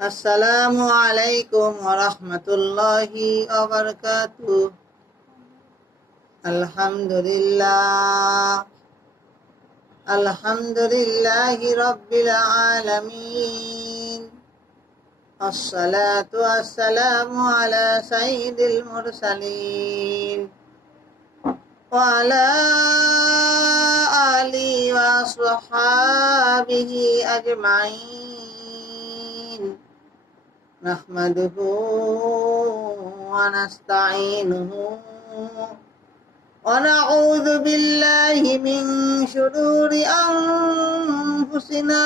আসসালামু আলাইকুম ওয়া রাহমাতুল্লাহি ওয়া বারাকাতুহু। আলহামদুলিল্লাহ আলহামদুলিল্লাহি রাব্বিল আলামিন। আসসালাতু ওয়াসসালামু আলা সাইয়্যিদিল মুরসালিন ওয়া আলা আলিহি ওয়া আসহাবিহি আজমাইন। নাহমাদুহু ওয়া নাস্তাঈনুহু ওয়া নাউযু বিল্লাহি মিন শুরুরি আনফুসিনা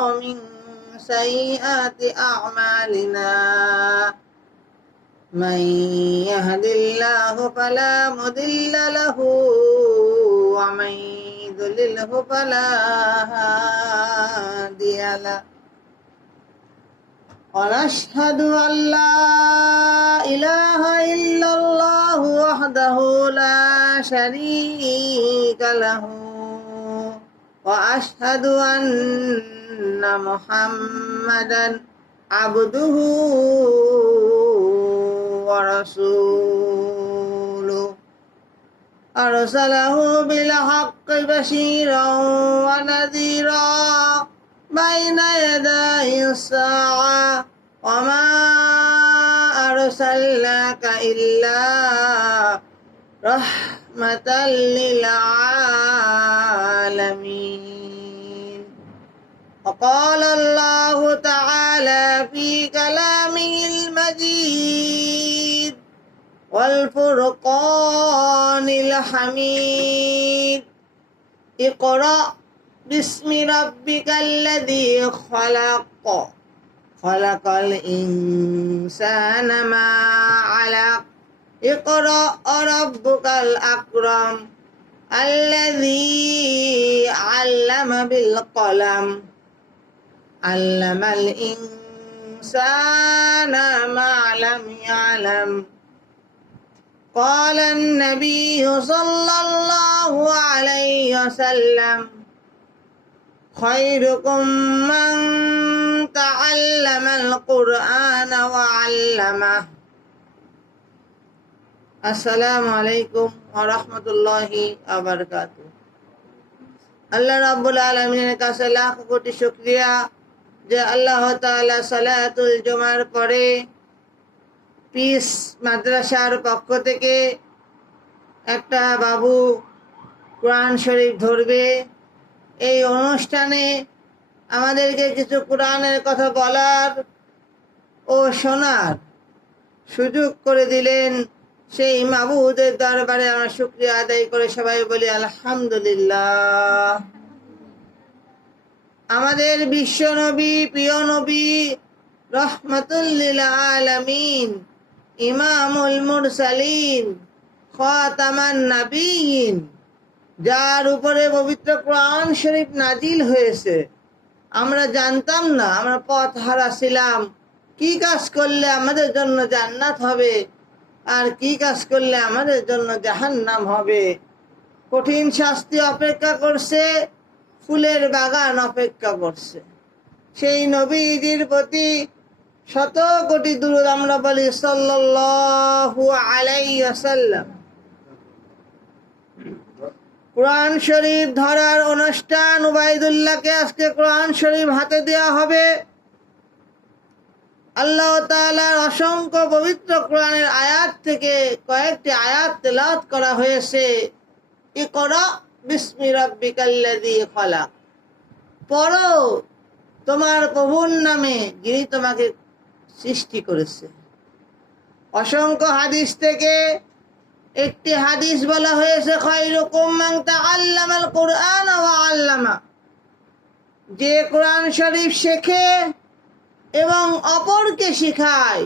ওয়া মিন সাইয়্যাতি আ'মালিনা। মান ইয়াহদিল্লাহু ফালা মুদিল্লা লাহু ওয়া মান ইউদ্লিলহু ফালা হাদিয়া লাহু। ونشهد أن لا إله إلا الله وحده لا شريك له وأشهد أن محمدا عبده ورسوله أرسله بالحق بشيرا ونذيرا بين يدي الساعة وما أرسلناك إلا رحمة للعالمين. وقال الله تعالى في كلامه المجيد والفرقان الحميد: اقرأ بسم ربك الذي خلق خلق الإنسان ما علق اقرأ ربك الأكرم الذي علم بالقلم علم الإنسان ما لم يعلم. قال النبي صلى الله عليه وسلم: خيركم من تعلم القرآن وعلمه. আসসালামু আলাইকুম ওয়া রাহমাতুল্লাহি ওয়া বারাকাতুহু। আল্লাহ রাব্বুল আলামিনের কাছে লাখ কোটি শুকরিয়া যে আল্লাহ তাআলা সালাতুল জুমার পরে পিস মাদ্রাসার পক্ষ থেকে একটা বাবু কোরআন শরীফ ধরবে। এই অনুষ্ঠানে আমাদেরকে কিছু কোরআনের কথা বলার ও শোনার সুযোগ করে দিলেন। সেই মাবুদের দরবারে আমরা শুকরিয়া আদায় করে সবাই বলি আলহামদুলিল্লাহ। আমাদের বিশ্ব নবী, প্রিয় নবী, রহমাতুল লিল আলামিন, ইমামুল মুরসালিন, খাতামান নাবিয়িন, যার উপরে পবিত্র কোরআন শরীফ নাজিল হয়েছে, আমরা জানতাম না, আমরা পথ হারা ছিলাম। কি কাজ করলে আমাদের জন্য জান্নাত হবে আর কি কাজ করলে আমাদের জন্য জাহান্নাম হবে। কঠিন শাস্তি অপেক্ষা করছে, ফুলের বাগান অপেক্ষা করছে। সেই নবীজির প্রতি শত কোটি দুরূদ আমরা বলি সাল্লাল্লাহু আলাইহি ওয়াসাল্লাম। কোরআন শরীফ ধরার অনুষ্ঠান, উবাইদুল্লাহকে আজকে কোরআন শরীফ হাতে দেওয়া হবে। আল্লাহ তাআলার অসংখ্য পবিত্র কোরআনের আয়াত থেকে কয়েকটি আয়াত তেলাওয়াত করা হয়েছে। ইকরা বিসমি রাব্বিকাল্লাযী খলাক, পড়ো তোমার প্রভুর নামে যিনি তোমাকে সৃষ্টি করেছে। অসংখ্য হাদিস থেকে একটি হাদিস বলা হয়েছে খায়রুকুম মান তাআল্লামাল কুরআন ওয়া আল্লামা, যে কোরআন শরীফ শেখে এবং অপরকে শেখায়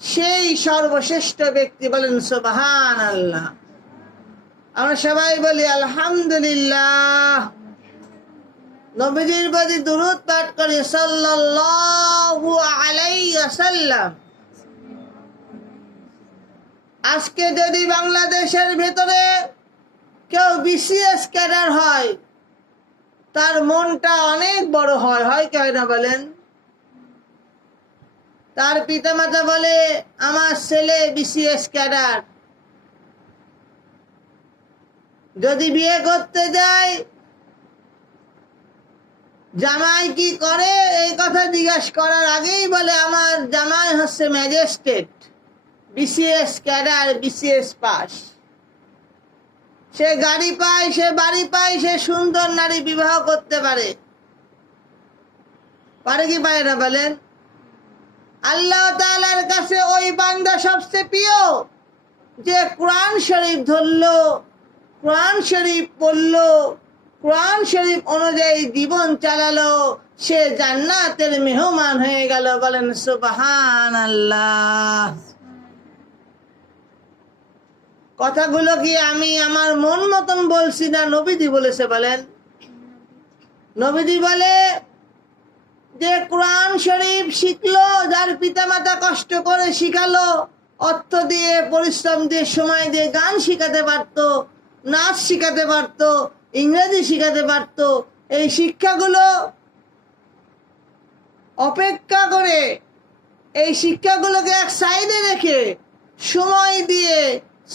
সেই সর্বশ্রেষ্ঠ ব্যক্তি। বলেন সুবহানাল্লাহ। আমরা সবাই বলি আলহামদুলিল্লাহ। নবীজির প্রতি দুরূদ পাঠ করি সাল্লাল্লাহু আলাইহি ওয়াসাল্লাম। আজকে যদি বাংলাদেশের ভেতরে কেউ বিসিএস ক্যাডার হয়, তার মনটা অনেক বড় হয়, হয় কি হয় না বলেন? তার পিতামাতা বলে আমার ছেলে বিসিএস ক্যাডার, যদি বিয়ে করতে যায় জামাই কি করে এই কথা জিজ্ঞাসা করার আগেই বলে আমার জামাই হচ্ছে magistrate, BCS cadre, BCS pass. সে গাড়ি পায়, সে বাড়ি পায়, সে সুন্দর নারী বিবাহ করতে পারে। পারে কি পারে না বলেন? আল্লাহ তাআলার কাছে ওই বান্দা সবচেয়ে প্রিয় যে কোরআন শরীফ ধরলো, কোরআন শরীফ পড়লো, কোরআন শরীফ অনুযায়ী জীবন চালালো, সে জান্নাতের মেহমান হয়ে গেল। বলেন সুবহানাল্লাহ। কথাগুলো কি আমি আমার মন মতন বলছি না নবীজি বলেছে? বলেন। নবীজি বলে যে কোরআন শরীফ শিখলো, যার পিতামাতা কষ্ট করে শিখালো, অর্থ দিয়ে, পরিশ্রম দিয়ে, সময় দিয়ে গান শিখাতে পারতো, নাচ শিখাতে পারতো, ইংরেজি শিখাতে পারতো, এই শিক্ষাগুলো অপেক্ষা করে, এই শিক্ষাগুলোকে এক সাইডে রেখে সময় দিয়ে,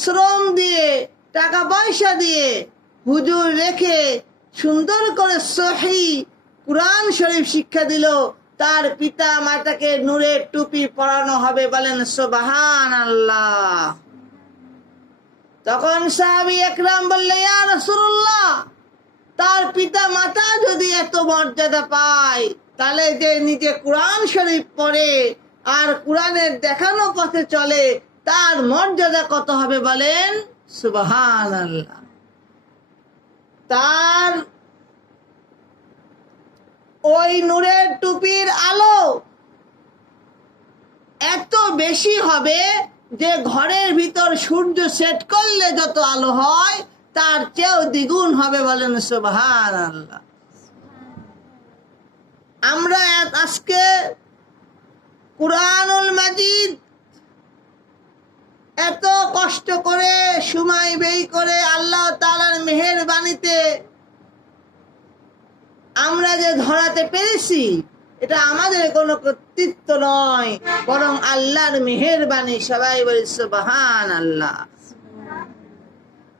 শ্রম দিয়ে, টাকা পয়সা দিয়ে হুজুর রেখে সুন্দর করে সহি কুরআন শরীফ শিক্ষা দিল, তার পিতা মাতাকে নূরের টুপি পরানো হবে। বলেন সুবহানাল্লাহ। তখন সাহাবী একরাম বললে ইয়া রাসূলুল্লাহ, তার পিতা মাতা যদি এত মর্যাদা পায়, তাহলে যে নিজে কোরআন শরীফ পড়ে আর কোরআনের দেখানো পথে চলে তার মর্যাদা কত হবে? বলেন সুবহানাল্লাহ। তার ওই নূরের টুপির আলো এত বেশি হবে যে ঘরের ভিতর সূর্য সেট করলে যত আলো হয় তার চেয়েও দ্বিগুণ হবে। বলেন সুবহানাল্লাহ। আমরা আজকে কুরআনুল মাজিদ এত কষ্ট করে সময় ব্যয় করে আল্লাহ তাআলার মেহেরবানিতে আমরা যে ধরাতে পেরেছি, এটা আমাদের কোনো কর্তৃত্ব নয়, বরং আল্লাহর মেহেরবানি। সবাই বলি সুবহানাল্লাহ।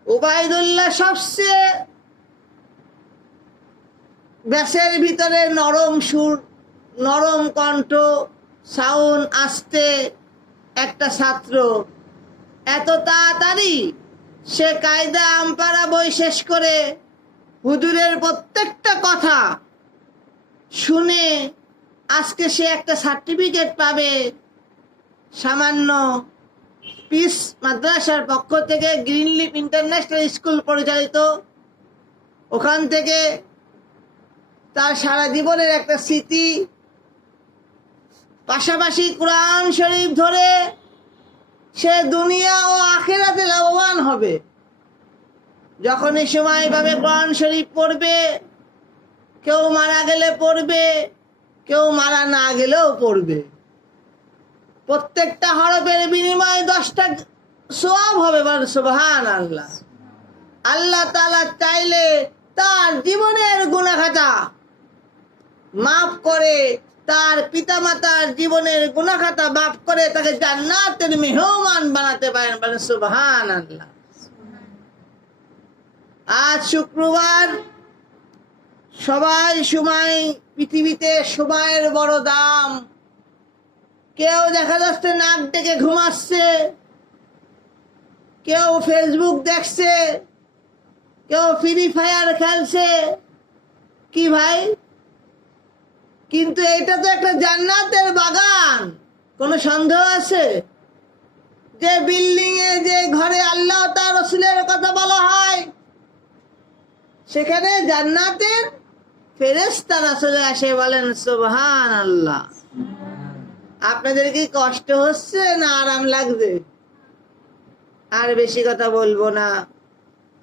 উবাইদুল্লাহ সবচেয়ে ব্যাসের ভিতরে নরম সুর, নরম কণ্ঠ, সাউন্ড আস্তে একটা ছাত্র। এত তাড়াতাড়ি সে কায়দা আমপারা বই শেষ করে হুজুরের প্রত্যেকটা কথা শুনে আজকে সে একটা সার্টিফিকেট পাবে। সামান্য পিস মাদ্রাসার পক্ষ থেকে গ্রিনলিফ ইন্টারন্যাশনাল স্কুল পরিচালিত, ওখান থেকে তার সারা জীবনের একটা স্মৃতি, পাশাপাশি কোরআন শরীফ ধরে সে দুনিয়া ও আখিরাতে লাভবান হবে। যখনই সময় পাবে কোরআন শরীফ পড়বে, কেউ মারা গেলে পড়বে, কেউ মারা না গেলেও পড়বে। প্রত্যেকটা হরফের বিনিময়ে 10টা সওয়াব হবে। বলেন সুবহানাল্লাহ। আল্লাহ তাআলা চাইলে তার জীবনের গুনাহ খাতা মাফ করে, তার পিতামাতার জীবনের গুনাহ খাতা মাফ করে তাকে জান্নাতের মেহমান বানাতে পারেন। বলেন সুবহানাল্লাহ। আজ শুক্রবার, সবাই সময়, পৃথিবীতে সময়ের বড় দাম। কেউ দেখা যাচ্ছে নাক ডেকে ঘুমাচ্ছে, কেউ ফেসবুক দেখছে, কেউ ফ্রি ফায়ার খেলছে। কি ভাই? কিন্তু এটা তো একটা জান্নাতের বাগান। কোনো সন্দেহ আছে? যে বিল্ডিং এ, যে ঘরে আল্লাহ তার রাসূলের কথা বলা হয়, সেখানে জান্নাতের ফেরেশতারা চলে আসে। বলেন সুবহানাল্লাহ। আপনাদের কি কষ্ট হচ্ছে না আরাম লাগছে? আর বেশি কথা বলবো না,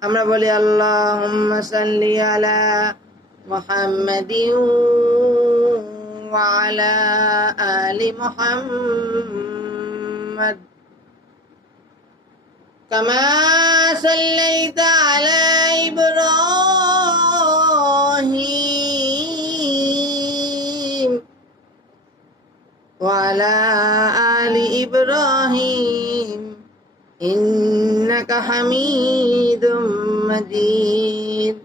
আমরা বলি আল্লাহুম্মা সাল্লি আলা মুহাম্মাদিন ওয়া আলা আলি মুহাম্মাদ কামা সাল্লাইতা আলা ইব্রাহিম وعلى آل إبراهيم إنك حميد مجيد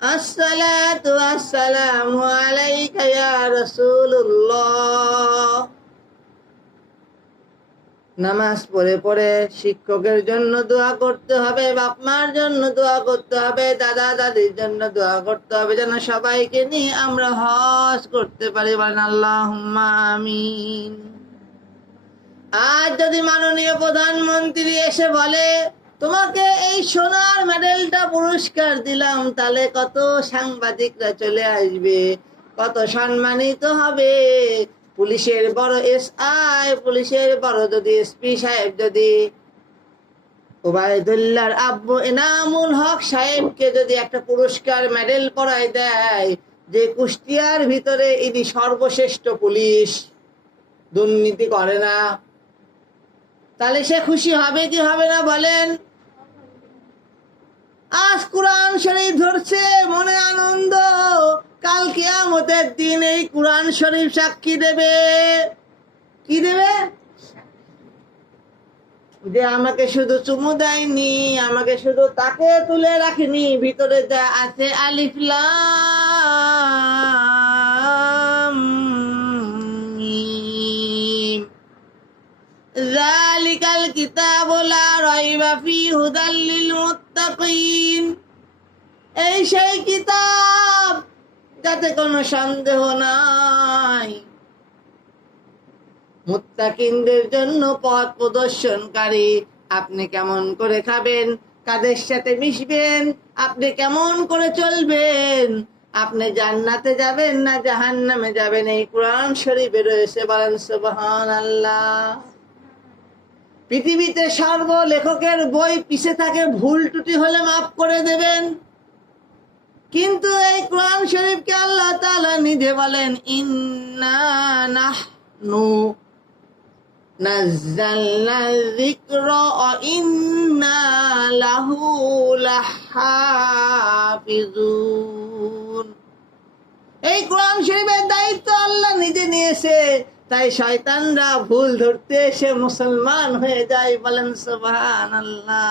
الصلاة والسلام عليك يا رسول الله নামাজ পড়ে পড়ে শিক্ষকের জন্য দোয়া করতে হবে, বাপ মার জন্য দোয়া করতে হবে, দাদা দাদির জন্য দোয়া করতে হবে, যেন সবাইকে নিয়ে আমরা হজ করতে পারি। বলেন আল্লাহুম্মা আমিন। আজ যদি মাননীয় প্রধানমন্ত্রী এসে বলে তোমাকে এই সোনার মেডেলটা পুরস্কার দিলাম, তাহলে কত সাংবাদিকরা চলে আসবে, কত সম্মানিত হবে। পুলিশের বড় এসআই, পুলিশের বড় যদি এসপি সাহেব যদি ওবায়দুল্লাহর আব্বু এনামুল হক সাহেবকে যদি একটা পুরস্কার মেডেল পরায় দেয় যে কুষ্টিয়ার ভিতরে ইনি সর্বশ্রেষ্ঠ পুলিশ, দুর্নীতি করে না, তাহলে সে খুশি হবে কি হবে না বলেন? আজ কোরআন শরীফ ধরছে, মনে আনন্দ, কাল কিয়ামতের দিন এই কোরআন শরীফ সাক্ষী দেবে। কি দেবে? যে আমাকে শুধু চুমু দেয়নি, আমাকে শুধু তাকে তুলে রাখিনি, ভিতরে যা আছে আলিফ লাম মিম, যালিকাল কিতাবু লা রাইবা ফীহি হুদাল লিল মুত্তাকিন। এই সেই কিতাব যাতে কোনো সন্দেহ নাই, মুত্তাকিনদের জন্য পথ প্রদর্শনকারী। আপনি কেমন করে খাবেন, কাদের সাথে মিশবেন, আপনি কেমন করে চলবেন, আপনি জান্নাতে যাবেন না জাহান্নামে যাবেন, এই কোরআন শরীফে রয়েছে। বলেন সুবহানাল্লাহ। পৃথিবীতে সর্ব লেখকের বই পিছে থাকে, ভুল ত্রুটি হলে মাফ করে দেবেন, কিন্তু এই কোরআন শরীফকে আল্লাহ তাআলা নিজে বলেন ইন্না নাহনু নাযালনা যিকরা ওয়া ইন্না লাহু লাহাফিজুন। এই কোরআন শরীফের দায়িত্ব আল্লাহ নিজে নিয়েছে, তাই শয়তানরা ভুল ধরতে এসে মুসলমান হয়ে যায়। বলেন সুবহানাল্লাহ।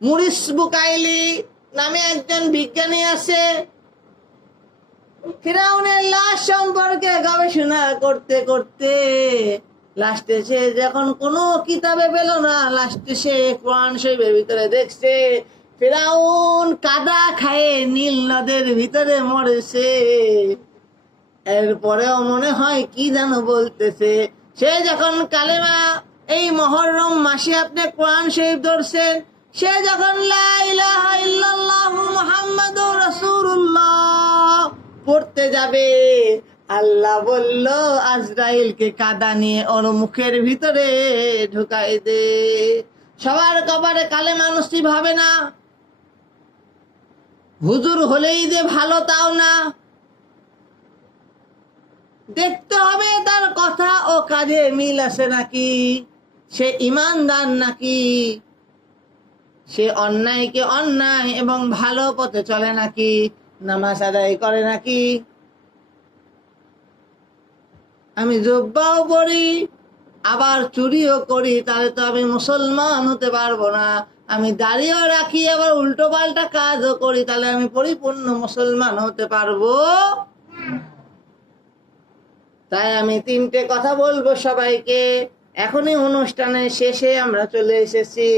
মুরিস বুকাইলি নামে একজন বিজ্ঞানী আছে, ফিরাউনের লাশ সম্পর্কে গবেষণা করতে করতে লাস্টে সে যখন কোনো কিতাবে পেল না, লাস্টে সে কোরআন শরীফের ভিতরে দেখছে ফিরাউন কাদা খায়ে নীল নদের ভিতরে মরেছে। এরপরেও মনে হয় কি যেন বলতেছে। সে যখন কালেমা, এই মুহররম মাসে আপনি কোরআন শরীফ ধরছেন, সে যখন লা ইলাহা ইল্লাল্লাহু মুহাম্মাদুর রাসূলুল্লাহ পড়তে যাবে, আল্লাহ বলল আজরাইলকে কাদা নিয়ে ওর মুখের ভিতরে ঢুকাই দে। সবার কপালে কালেমা নসিব হবে না, হুজুর হলেই যে ভালো তাও না, দেখতে হবে তার কথা ও কাজে মিল আছে নাকি, সে ইমানদার নাকি, সে অন্যায়কে অন্যায় এবং ভালো পথে চলে নাকি, নামাজ আদায় করে নাকি। আমি জুব্বাও পরি আবার চুরিও করি, তাহলে তো আমি মুসলমান হতে পারবো না। আমি দাড়িও রাখি আবার উল্টো পাল্টা কাজও করি, তাহলে আমি পরিপূর্ণ মুসলমান হতে পারবো? তাই আমি তিনটে কথা বলবো সবাইকে। এখনই অনুষ্ঠানের শেষে আমরা চলে এসেছি।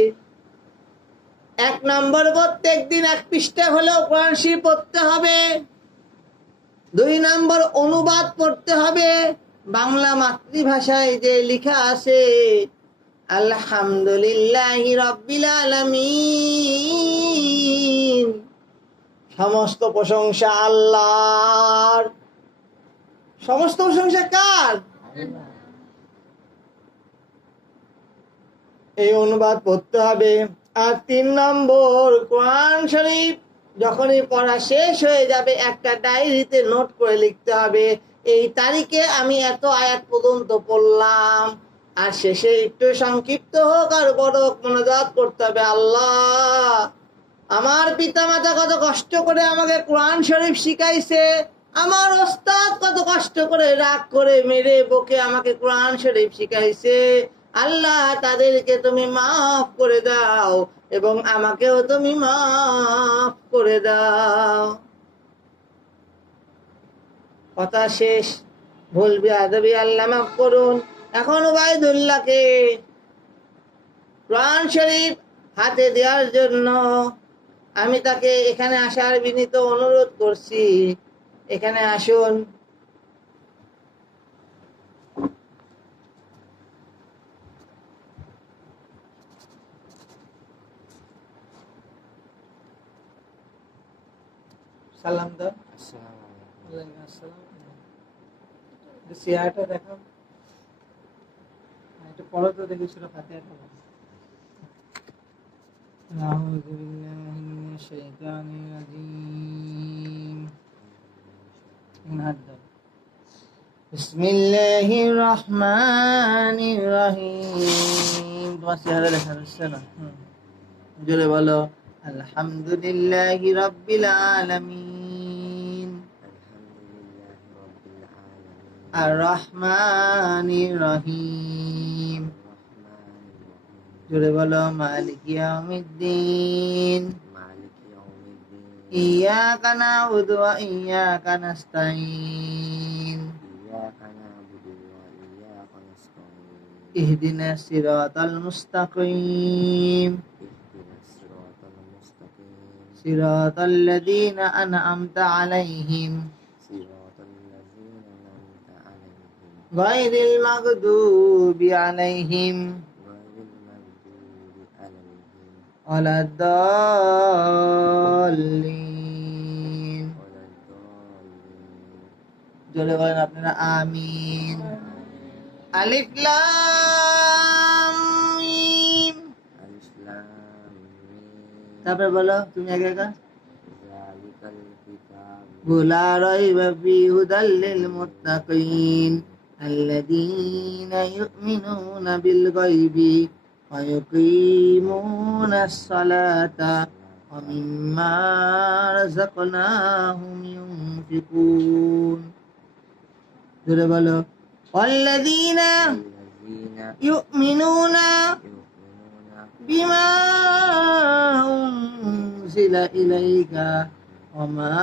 1 নম্বর, প্রত্যেক দিন 1 পৃষ্ঠা হলেও কোরআন শরীফ পড়তে হবে। 2 নম্বর, অনুবাদ পড়তে হবে, বাংলা মাতৃভাষায় যে লেখা আছে আলহামদুলিল্লাহি রাব্বিল আলামিন, সমস্ত প্রশংসা আল্লাহর। সমস্ত প্রশংসা কার? এই অনুবাদ পড়তে হবে। আর 3 নম্বর, কোরআন শরীফ যখনই পড়া শেষ হয়ে যাবে একটা ডায়েরিতে নোট করে লিখতে হবে এই তারিখে আমি এত আয়াত পর্যন্ত পড়লাম। আর শেষে একটু সংক্ষিপ্ত হোক আর বড় হোক মোনাজাত করতে হবে, আল্লাহ আমার পিতা মাতা কত কষ্ট করে আমাকে কোরআন শরীফ শিখাইছে, আমার ওস্তাদ কত কষ্ট করে রাগ করে মেরে বকে আমাকে কোরআন শরীফ শিখাইছে। আল্লাহ তাদেরকে তুমি মাফ করে দাও এবং আমাকেও তুমি মাফ করে দাও। কথা শেষ। ভুল বেয়াদবি আল্লাহ মাফ করুন। এখন উবাইদুল্লাহকে কোরআন শরীফ হাতে দেওয়ার জন্য আমি তাকে এখানে আসার বিনীত অনুরোধ করছি। এখানে আসুন। সালাম দাও। ওয়ালাইকুম আসসালাম। চেয়ারটা দেখো, একটু পড়ো তো দেখি সূরা ফাতিহাটা। আউযু বিল্লাহি মিনাশ শাইতানির রাজিম। বিসমিল্লাহির রহমানির রহিম। তোমার চেহারা দেখা যাচ্ছে না? জোরে বলো আলহামদুলিল্লাহি রাব্বিল আলামিন আর রহমানির রহিম। জোরে বলো মালিক ইয়াউমিদ্দিন ইয়াকা না'বুদু ওয়া ইয়াকা নাস্তাঈন ইহদিনাস সিরাতাল মুস্তাকিম সিরাতাল লাযীনা আন'আমতা আলাইহিম গায়রিল মাগদুবি আলাইহিম ওয়ালাদ-দাল্লিন। জোরে বলেন আপনারা আমিন। আলিফ লাম মিম। তারপর বলো তুমি আগে একা। লা রাইবা ফীহি হুদাল লিল মুত্তাকিন আল্লাযীনা ইউমিনুনা বিল গায়বি ওয়া ইউকিমুনাস সালাতা ওয়া মিম্মা রাযাকনাহুম ইউনফিকুন। জোরে বলো ওয়াল্লাযীনা ইউমিনুনা বিমা উনজিলা ইলাইকা ওয়া মা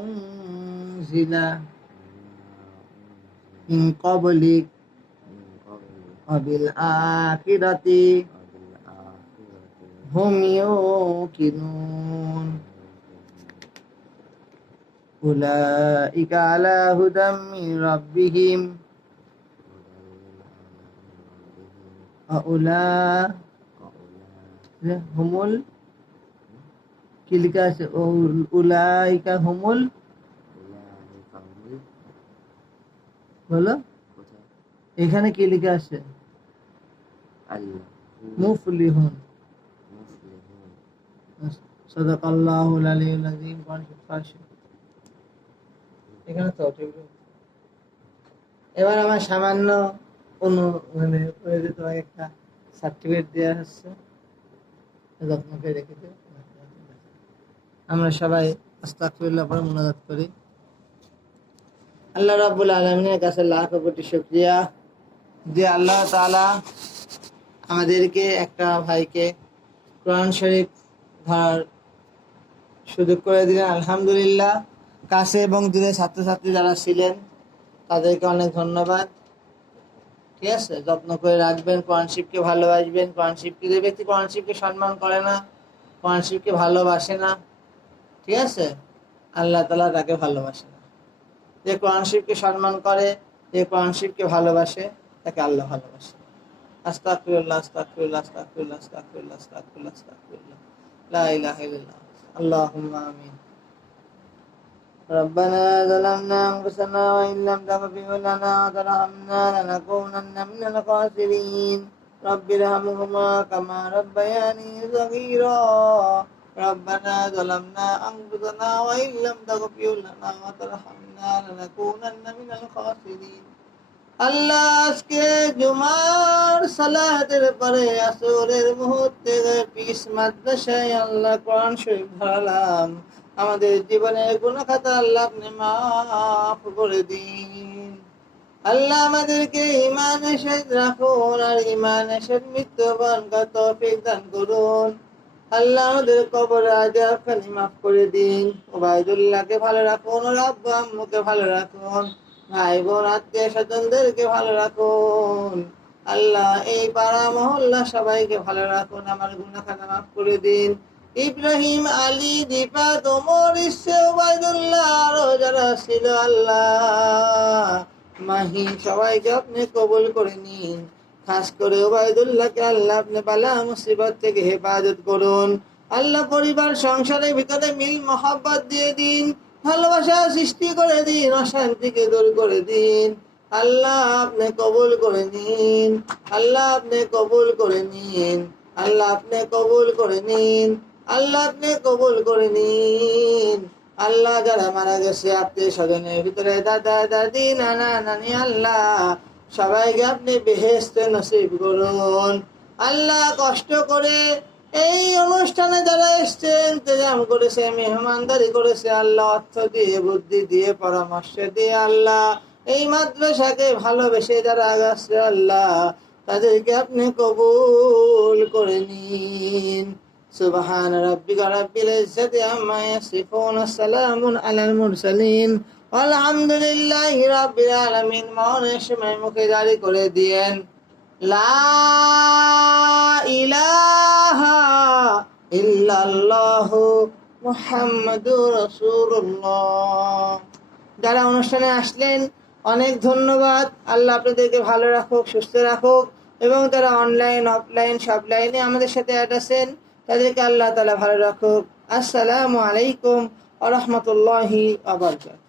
উনজিলা মিন ক্বাবলিক ওয়া বিল আখিরাতি হুম ইউকিনুন উলাইকা আলা হুদাম মির রাব্বিহিম ওয়া উলাইকা হুমুল কি লেখা আছে? উলাইকা হুমুল বলো এখানে কি লেখা আছে? মুফলিহুন। সাদাকাল্লাহুল আলিয়্যুল আযীম। এখানে তো এবার আমার সামান্য মানে তোমাকে একটা সার্টিফিকেট দেওয়া হচ্ছে, যত্ন করে রেখে দিও। আমরা সবাই আস্তাগফিরুল্লাহ পড়ে মুনাজাত করি। আল্লাহ রাব্বুল আলামিনের কাছে লাখ কোটি শুকরিয়া যে আল্লাহ তাআলা আমাদেরকে একটা ভাইকে কোরআন শরীফ ধরার সুযোগ করে দিলেন। আলহামদুলিল্লাহ। কাছে এবং দূরে ছাত্রছাত্রী যারা ছিলেন তাদেরকে অনেক ধন্যবাদ। ঠিক আছে, যত্ন করে রাখবেন, কোরআন শরীফকে ভালোবাসবেন। কোরআন শরীফকে যে ব্যক্তি কোরআন শরীফকে সম্মান করে না, কোরআন শরীফকে ভালোবাসে না, ঠিক আছে, আল্লাহ তাআলা তাকে ভালোবাসে না। যে কোরআন শরীফকে সম্মান করে, যে কোরআন শরীফকে ভালোবাসে, তাকে আল্লাহ ভালোবাসে। আস্তাগফিরুল্লাহ আস্তাগফিরুল্লাহ আস্তাগফিরুল্লাহ আস্তাগফিরুল্লাহ আস্তাগফিরুল্লাহ আস্তাগফিরুল্লাহ লা ইলাহা ইল্লাল্লাহ আল্লাহুম্মা আমিন। ربنا ظلمنا أنفسنا وإن لم تغفر لنا وترحمنا لنكونن من الخاسرين رب ارحمهما كما ربياني صغيرا ربنا ظلمنا أنفسنا وإن لم تغفر لنا وترحمنا لنكونن من الخاسرين। আল্লাহ আজকে জুমার সালাতের পরে আসরের মুহূর্তে পিস মাদ্রাসায় আল্লাহ কোরআন শরীফ ধরালাম। আমাদের জীবনের গুনাহ খাতা আল্লাহ আপনি মাফ করে দিন। আল্লাহ আমাদেরকে ঈমানের সাথে রাখুন আর ঈমানের সাথে মৃত্যুবরণ করার তৌফিক দান করুন। আল্লাহ আমাদের কবর আযাবখানি মাফ করে দিন। ওবায়দুল্লাহকে ভালো রাখুন, ওর আব্বু আম্মুকে ভালো রাখুন, ভাই বোন আত্মীয় স্বজনদেরকে ভালো রাখুন। আল্লাহ এই পাড়া মহল্লা সবাইকে ভালো রাখুন, আমার গুনাহ খাতা মাফ করে দিন। ইব্রাহিম, আলী, দীপা, তোমর, ইসে, ওবায়দুল্লাহ আরো যারা ছিল আল্লাহ মাহি সবাইকে আপনি কবুল করে নিন। খাস করে ওবায়দুল্লাহকে আল্লাহ আপনি বালা মুসিবত থেকে হেফাজত করুন। আল্লাহ পরিবার সংসারের ভিতরে মিল মহব্বত দিয়ে দিন, ভালোবাসা সৃষ্টি করে দিন, অশান্তিকে দূর করে দিন। আল্লাহ আপনি কবুল করে নিন, আল্লাহ আপনি কবুল করে নিন, আল্লাহ আপনি কবুল করে নিন, আল্লাহ আপনি কবুল করে নিন। আল্লাহ যারা মারা গেছে আত্মীয় স্বজনের ভিতরে দাদা দাদি নানা নানি আল্লাহ সবাইকে আপনি বেহেশতে নসিব করুন। আল্লাহ কষ্ট করে এই অনুষ্ঠানে যারা এসছে ইন্তজাম করেছে মেহমানদারি করেছে আল্লাহ অর্থ দিয়ে বুদ্ধি দিয়ে পরামর্শ দিয়ে আল্লাহ এই মাদ্রাসাকে ভালোবেসে যারা আগাচ্ছে আল্লাহ তাদেরকে আপনি কবুল করে নিন। সুবহান রাব্বিকা রাব্বিল ইজ্জাতি আম্মা ইয়াসিফুন, সালামুন আলাল মুরসালিন, আলহামদুলিল্লাহি রাব্বিল আলামিন। মনের সময় মুখে জারি করে দিয়েন লা ইলাহা ইল্লাল্লাহু মুহাম্মাদুর রাসূলুল্লাহ। যারা অনুষ্ঠানে আসলেন অনেক ধন্যবাদ। আল্লাহ আপনাদেরকে ভালো রাখুক, সুস্থ রাখুক, এবং যারা অনলাইন অফলাইন সব লাইনে আমাদের সাথে অ্যাড আছেন তাদেরকে আল্লাহ তাআলা ভালো রাখুক। আসসালামু আলাইকুম ওয়া রাহমাতুল্লাহি ওয়া বারাকাতুহু।